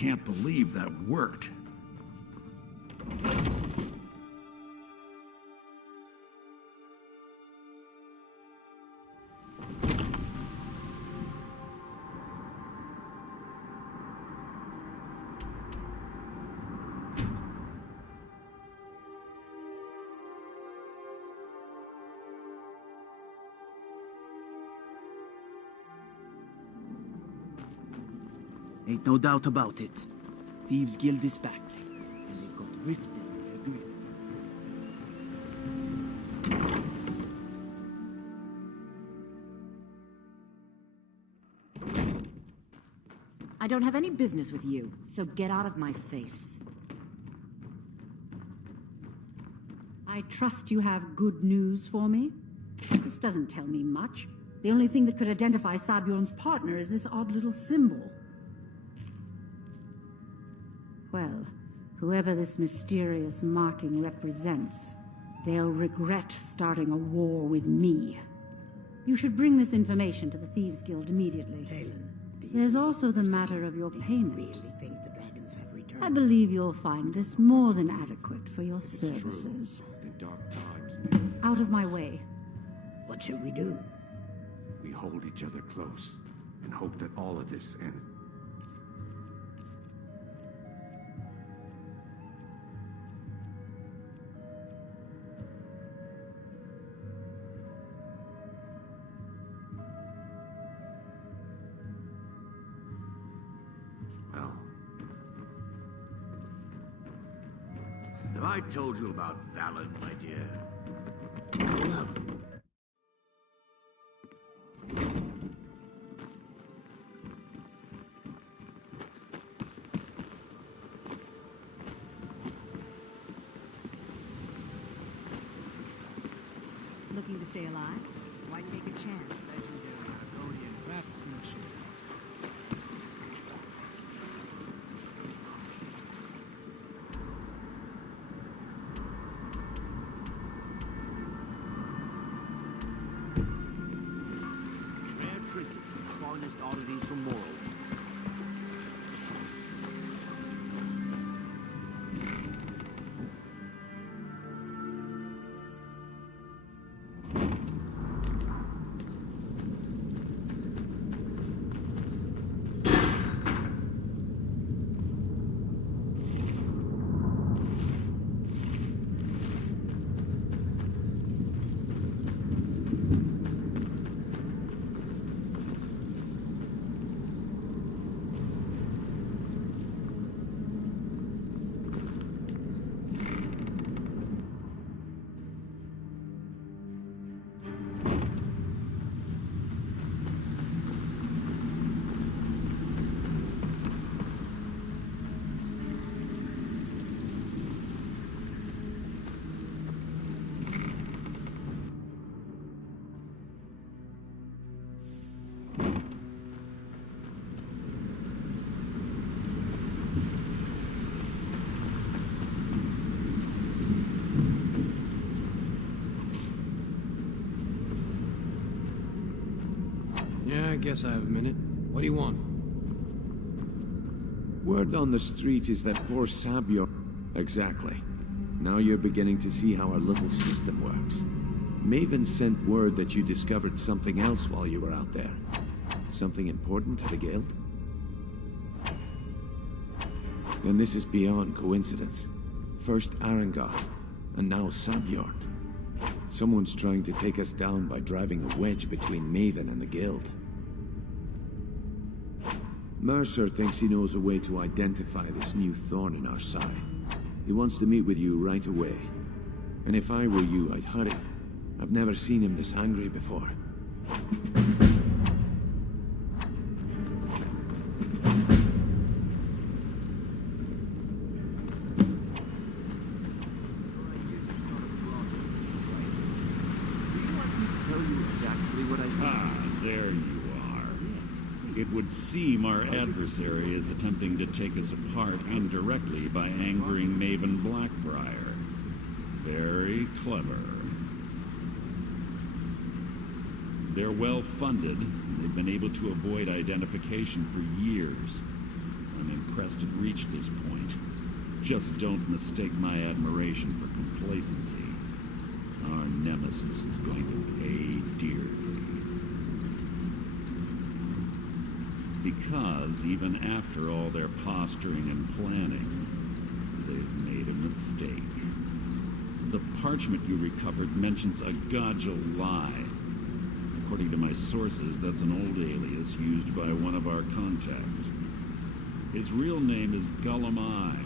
can't believe that worked. Ain't no doubt about it. Thieves' Guild is back, and they've got rifted in their grip. I don't have any business with you, so get out of my face. I trust you have good news for me? This doesn't tell me much. The only thing that could identify Sabjorn's partner is this odd little symbol. Well, whoever this mysterious marking represents, they'll regret starting a war with me. You should bring this information to the Thieves' Guild immediately. Talon, There's also the matter of your payment. really think the dragons have returned? I believe you'll find this more than adequate for your services. The dark times. Out of my way. What should we do? We hold each other close and hope that all of this ends. Well, have I told you about Valen, my dear? Pull up. Looking to stay alive? Why take a chance? Rare trinkets and the finest oddities from Morrowind. Yeah, I guess I have a minute. What do you want? Word on the street is that poor Sabjorn... Exactly. Now you're beginning to see how our little system works. Maven sent word that you discovered something else while you were out there. Something important to the Guild? Then this is beyond coincidence. First Arangoth, and now Sabjorn. Someone's trying to take us down by driving a wedge between Maven and the Guild. Mercer thinks he knows a way to identify this new thorn in our side. He wants to meet with you right away. And if I were you, I'd hurry. I've never seen him this angry before. There you are. It would seem our adversary is attempting to take us apart indirectly by angering Maven Blackbriar. Very clever. They're well funded. They've been able to avoid identification for years. I'm impressed it reached this point. Just don't mistake my admiration for complacency. Our nemesis is going to pay dearly. Because even after all their posturing and planning, they've made a mistake. The parchment you recovered mentions a Gajal lie. According to my sources, that's an old alias used by one of our contacts. His real name is Gulum Ei.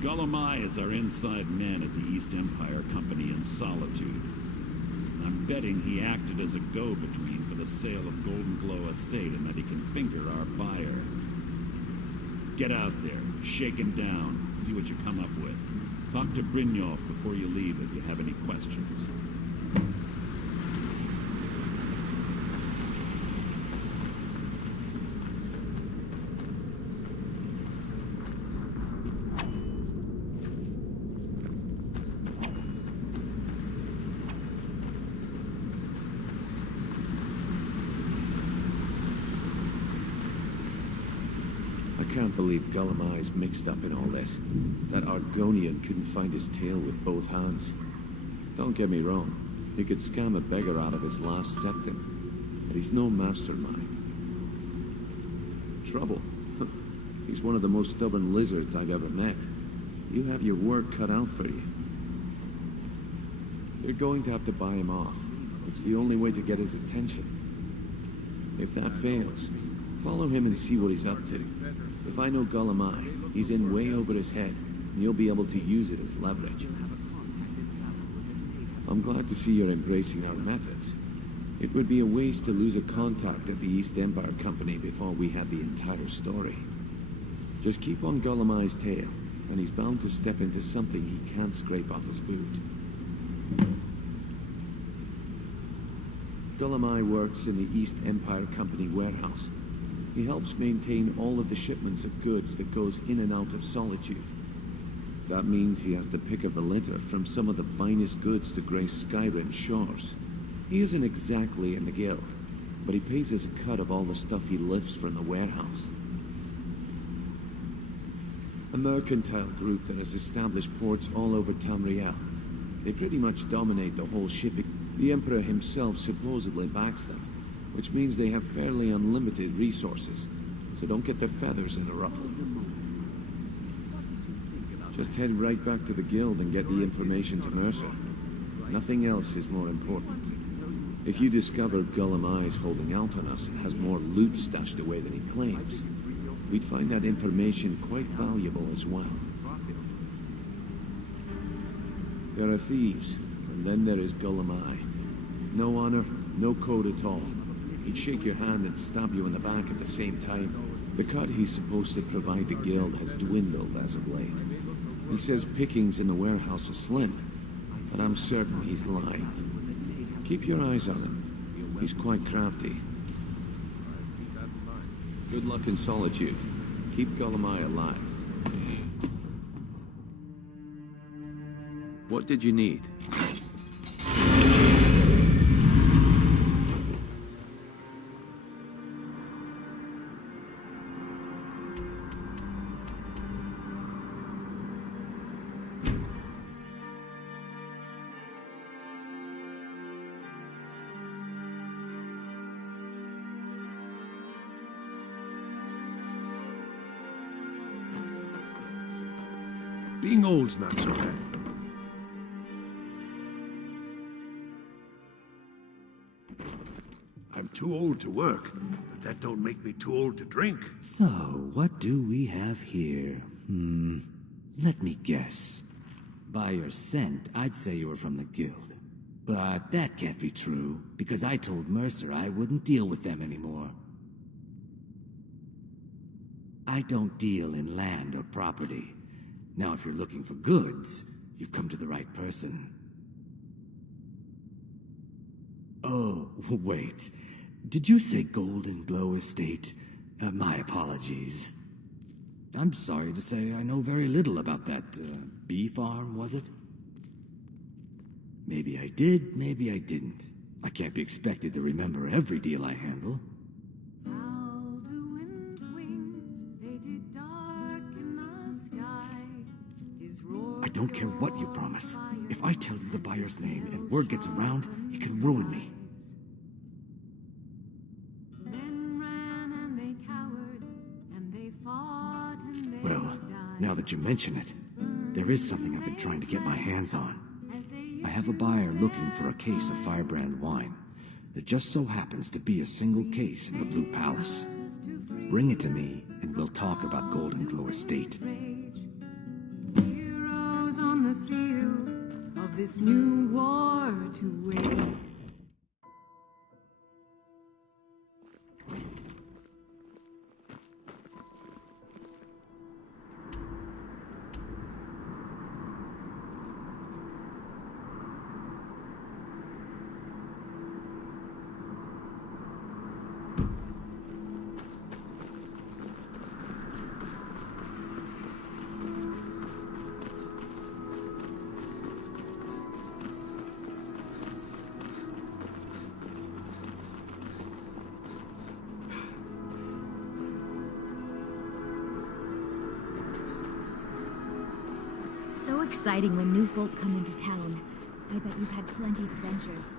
Gulum Ei is our inside man at the East Empire Company in Solitude. I'm betting he acted as a go-between for the sale of Golden Glow Estate and that he can finger our buyer. Get out there, shake him down, see what you come up with. Talk to Brynjolf before you leave if you have any questions. I can't believe Gulum Ei's mixed up in all this. That Argonian couldn't find his tail with both hands. Don't get me wrong, he could scam a beggar out of his last septim, but he's no mastermind. Trouble? He's one of the most stubborn lizards I've ever met. You have your work cut out for you. You're going to have to buy him off. It's the only way to get his attention. If that fails, follow him and see what he's up to. If I know Gulum Ei, he's in way over his head, and you'll be able to use it as leverage. I'm glad to see you're embracing our methods. It would be a waste to lose a contact at the East Empire Company before we had the entire story. Just keep on Gulum Ei's tail, and he's bound to step into something he can't scrape off his boot. Gulum Ei works in the East Empire Company warehouse. He helps maintain all of the shipments of goods that goes in and out of Solitude. That means he has the pick of the litter from some of the finest goods to grace Skyrim shores. He isn't exactly in the guild, but he pays us a cut of all the stuff he lifts from the warehouse. A mercantile group that has established ports all over Tamriel. They pretty much dominate the whole shipping. The Emperor himself supposedly backs them, which means they have fairly unlimited resources, so don't get their feathers in a ruffle. Just head right back to the guild and get the information to Mercer. Nothing else is more important. If you discover Gulum Ei's holding out on us and has more loot stashed away than he claims, we'd find that information quite valuable as well. There are thieves, and then there is Gulum Ei. No honor, no code at all. He'd shake your hand and stab you in the back at the same time. The cut he's supposed to provide the guild has dwindled as of late. He says pickings in the warehouse are slim, but I'm certain he's lying. Keep your eyes on him. He's quite crafty. Good luck in Solitude. Keep Gulum Ei alive. What did you need? Being old's not so bad. I'm too old to work, but that don't make me too old to drink. So, what do we have here? Let me guess. By your scent, I'd say you were from the guild. But that can't be true, because I told Mercer I wouldn't deal with them anymore. I don't deal in land or property. Now, if you're looking for goods, you've come to the right person. Oh, wait. Did you say Golden Glow Estate? My apologies. I'm sorry to say I know very little about that, bee farm, was it? Maybe I did, maybe I didn't. I can't be expected to remember every deal I handle. I don't care what you promise. If I tell you the buyer's name and word gets around, it can ruin me. Well, now that you mention it, there is something I've been trying to get my hands on. I have a buyer looking for a case of Firebrand wine. There just so happens to be a single case in the Blue Palace. Bring it to me, and we'll talk about Golden Glow Estate. Heroes on the field of this new war to wage. So exciting when new folk come into town. I bet you've had plenty of adventures.